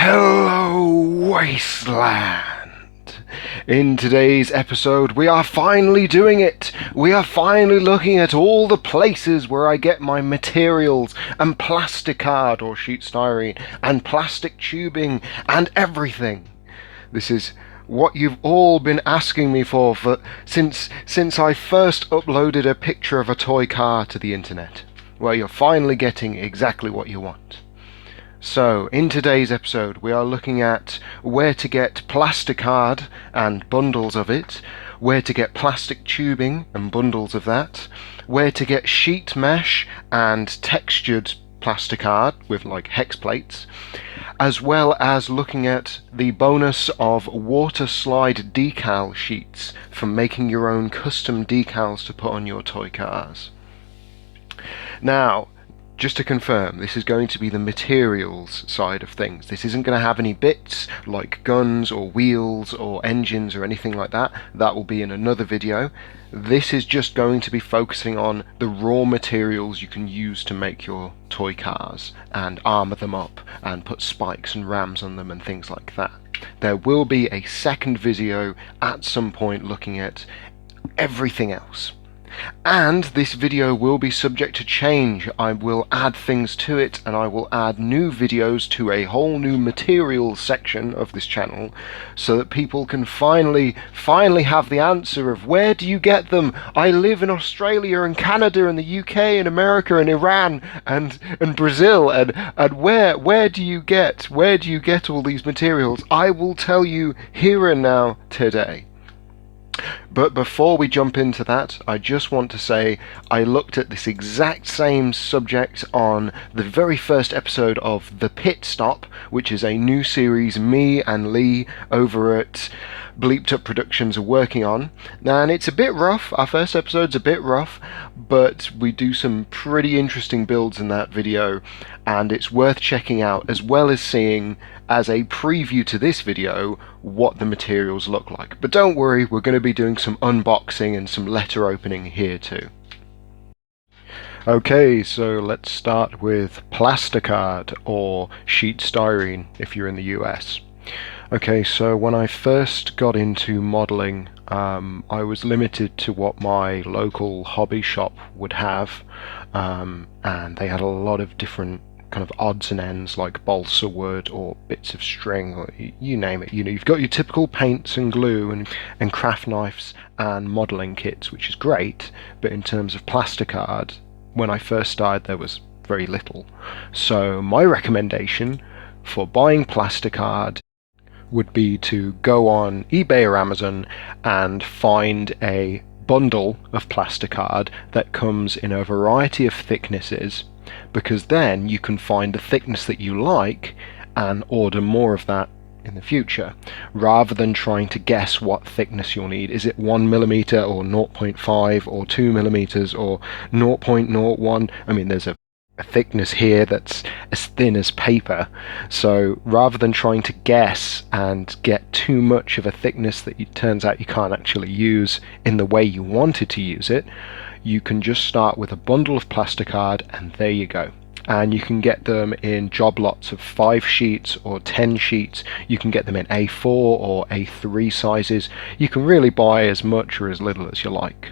Hello, Wasteland! In today's episode, we are finally doing it! We are finally looking at all the places where I get my materials, and Plasticard or sheet styrene, and plastic tubing, and everything. This is what you've all been asking me for since I first uploaded a picture of a toy car to the internet. Well, you're finally getting exactly what you want. So, in today's episode, we are looking at where to get Plasticard and bundles of it, where to get plastic tubing and bundles of that, where to get sheet mesh and textured Plasticard with like hex plates, as well as looking at the bonus of water slide decal sheets for making your own custom decals to put on your toy cars. Now, just to confirm, this is going to be the materials side of things. This isn't going to have any bits like guns or wheels or engines or anything like that. That will be in another video. This is just going to be focusing on the raw materials you can use to make your toy cars and armor them up and put spikes and rams on them and things like that. There will be a second video at some point looking at everything else. And this video will be subject to change. I will add things to it, and I will add new videos to a whole new materials section of this channel so that people can finally have the answer of where do you get them? I live in Australia and Canada and the UK and America and Iran and Brazil and where do you get all these materials? I will tell you here and now today. But before we jump into that, I just want to say I looked at this exact same subject on the very first episode of The Pit Stop, which is a new series me and Lee over at Bleeped Up Productions are working on. And it's a bit rough, our first episode's a bit rough, but we do some pretty interesting builds in that video, and it's worth checking out, as well as seeing, as a preview to this video, what the materials look like. But don't worry, we're going to be doing some unboxing and some letter opening here too. Okay, so let's start with Plasticard, or sheet styrene if you're in the US. Okay, so when I first got into modeling, I was limited to what my local hobby shop would have, and they had a lot of different kind of odds and ends like balsa wood or bits of string, or you name it. You know, you've got your typical paints and glue and craft knives and modeling kits, which is great, but in terms of Plasticard, when I first started there was very little. So my recommendation for buying Plasticard would be to go on eBay or Amazon and find a bundle of Plasticard that comes in a variety of thicknesses, because then you can find the thickness that you like and order more of that in the future, rather than trying to guess what thickness you'll need. Is it 1mm or 0.5 or 2mm or 0.01? I mean, there's a thickness here that's as thin as paper, so rather than trying to guess and get too much of a thickness that it turns out you can't actually use in the way you wanted to use it, you can just start with a bundle of Plasticard and there you go. And you can get them in job lots of 5 sheets or 10 sheets. You can get them in A4 or A3 sizes. You can really buy as much or as little as you like.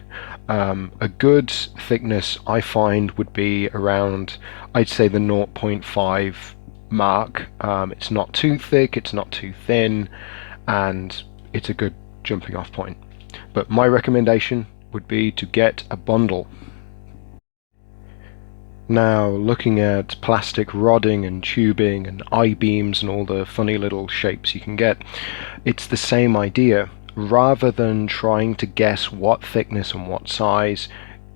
A good thickness I find would be around, I'd say, the 0.5 mark. It's not too thick, it's not too thin, and it's a good jumping off point. But my recommendation would be to get a bundle. Now, looking at plastic rodding and tubing and I-beams and all the funny little shapes you can get, it's the same idea. Rather than trying to guess what thickness and what size,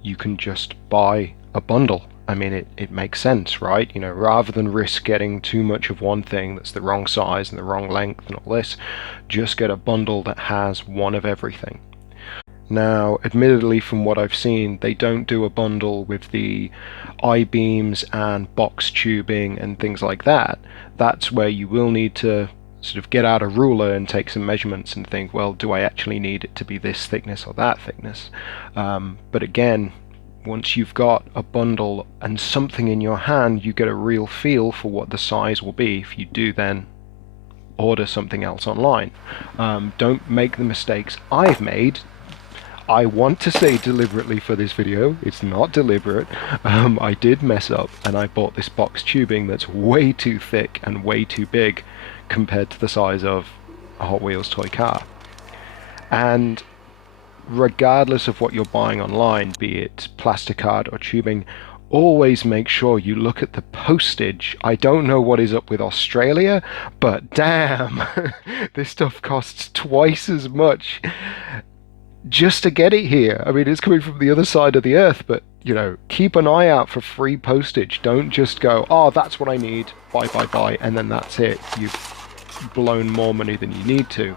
you can just buy a bundle. I mean, it makes sense, right? You know, rather than risk getting too much of one thing that's the wrong size and the wrong length and all this, just get a bundle that has one of everything. Now, admittedly, from what I've seen, they don't do a bundle with the I-beams and box tubing and things like that. That's where you will need to sort of get out a ruler and take some measurements and think, well, do I actually need it to be this thickness or that thickness? But again, once you've got a bundle and something in your hand, you get a real feel for what the size will be. If you do then order something else online. Don't make the mistakes I've made. I want to say deliberately for this video, it's not deliberate. I did mess up and I bought this box tubing that's way too thick and way too big compared to the size of a Hot Wheels toy car. And regardless of what you're buying online, be it Plasticard or tubing, always make sure you look at the postage. I don't know what is up with Australia, but damn, this stuff costs twice as much just to get it here. I mean, it's coming from the other side of the earth, but, you know, keep an eye out for free postage. Don't just go, oh, that's what I need, buy, and then that's it. You've blown more money than you need to.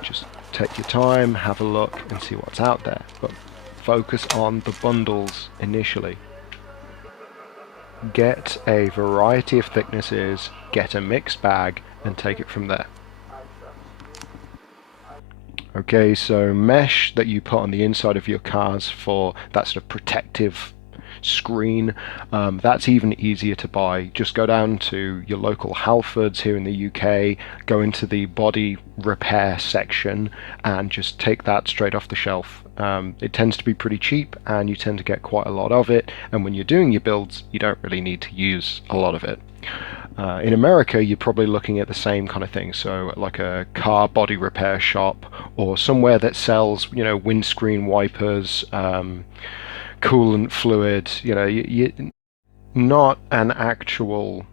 Just take your time, have a look, and see what's out there. But focus on the bundles initially. Get a variety of thicknesses, get a mixed bag, and take it from there. Okay, so mesh that you put on the inside of your cars for that sort of protective screen, that's even easier to buy. Just go down to your local Halfords here in the UK, go into the body repair section and just take that straight off the shelf. It tends to be pretty cheap and you tend to get quite a lot of it, and when you're doing your builds you don't really need to use a lot of it. In America, you're probably looking at the same kind of thing, so like a car body repair shop or somewhere that sells, you know, windscreen wipers, coolant fluid, you know, not an actual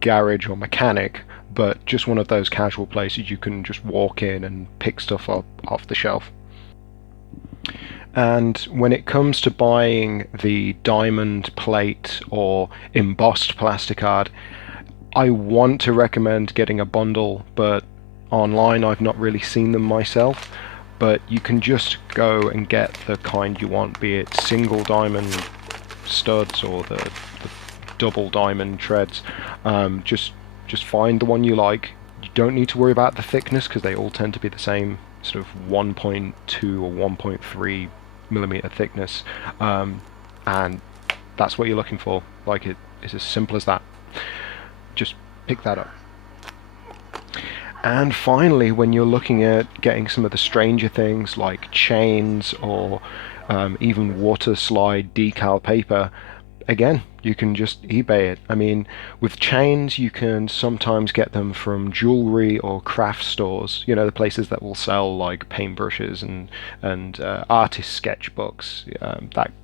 garage or mechanic, but just one of those casual places you can just walk in and pick stuff up off the shelf. And when it comes to buying the diamond plate or embossed Plasticard, I want to recommend getting a bundle, but online I've not really seen them myself. But you can just go and get the kind you want, be it single diamond studs or the double diamond treads. Just find the one you like. You don't need to worry about the thickness because they all tend to be the same sort of 1.2 or 1.3 millimeter thickness, and that's what you're looking for. Like, it's as simple as that. Just pick that up. And finally, when you're looking at getting some of the stranger things like chains or even water slide decal paper, again, you can just eBay it. I mean, with chains, you can sometimes get them from jewelry or craft stores, you know, the places that will sell like paintbrushes and artist sketchbooks,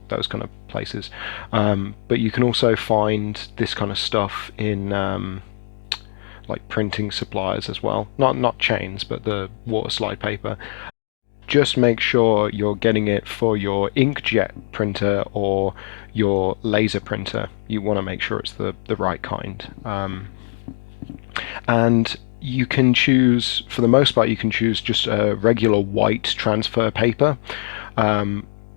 those kind of places. But you can also find this kind of stuff in like printing suppliers as well. Not chains, but the water slide paper. Just make sure you're getting it for your inkjet printer or your laser printer. You want to make sure it's the right kind. And you can choose, for the most part, you can choose just a regular white transfer paper,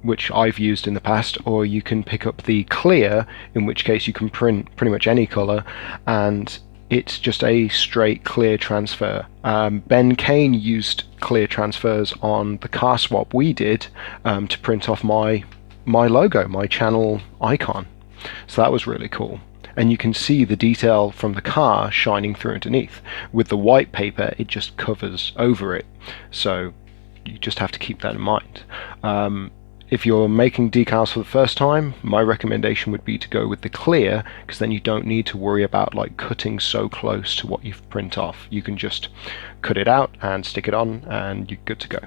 which I've used in the past, or you can pick up the clear, in which case you can print pretty much any color, and it's just a straight clear transfer. Ben Kane used clear transfers on the car swap we did to print off my logo, my channel icon. So that was really cool. And you can see the detail from the car shining through underneath. With the white paper, it just covers over it. So you just have to keep that in mind. If you're making decals for the first time, my recommendation would be to go with the clear, because then you don't need to worry about like cutting so close to what you've print off. You can just cut it out and stick it on and you're good to go.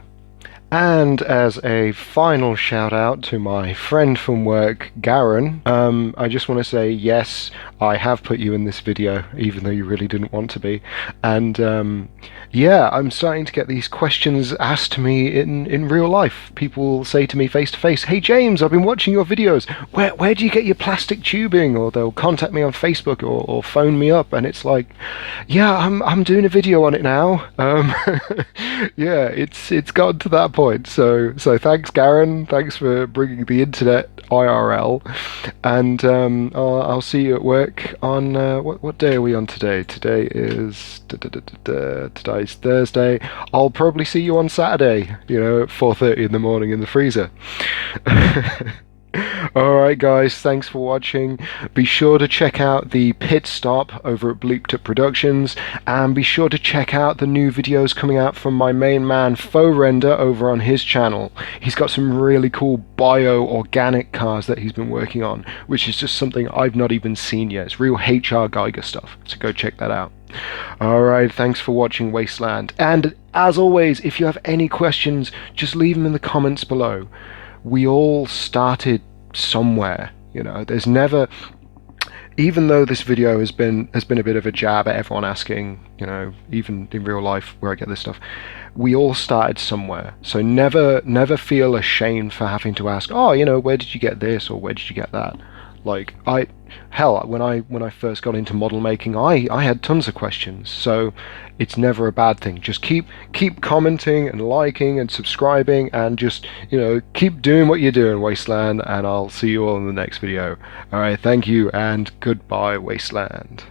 And as a final shout out to my friend from work, Garen, I just want to say, yes, I have put you in this video, even though you really didn't want to be. And yeah, I'm starting to get these questions asked to me in real life. People say to me face to face, "Hey James, I've been watching your videos. Where do you get your plastic tubing?" Or they'll contact me on Facebook or phone me up, and it's like, yeah, I'm doing a video on it now. Yeah, it's gotten to that point. So thanks, Garen. Thanks for bringing the internet IRL, and I'll see you at work on what day are we on today? Today is today's Thursday. I'll probably see you on Saturday, you know, at 4:30 in the morning in the freezer. Alright guys, thanks for watching. Be sure to check out the pit stop over at Bleeped Up Productions, and be sure to check out the new videos coming out from my main man Faux Render over on his channel. He's got some really cool bio-organic cars that he's been working on, which is just something I've not even seen yet. It's real H.R. Geiger stuff, so go check that out. Alright, thanks for watching Wasteland, and as always, if you have any questions, just leave them in the comments below. We all started somewhere, there's never, even though this video has been a bit of a jab at everyone asking, even in real life where I get this stuff, we all started somewhere. So never feel ashamed for having to ask, oh, where did you get this, or where did you get that? Like, when I first got into model making, I had tons of questions. So it's never a bad thing. Just keep commenting and liking and subscribing, and just, keep doing what you're doing, Wasteland, and I'll see you all in the next video. Alright, thank you, and goodbye, Wasteland.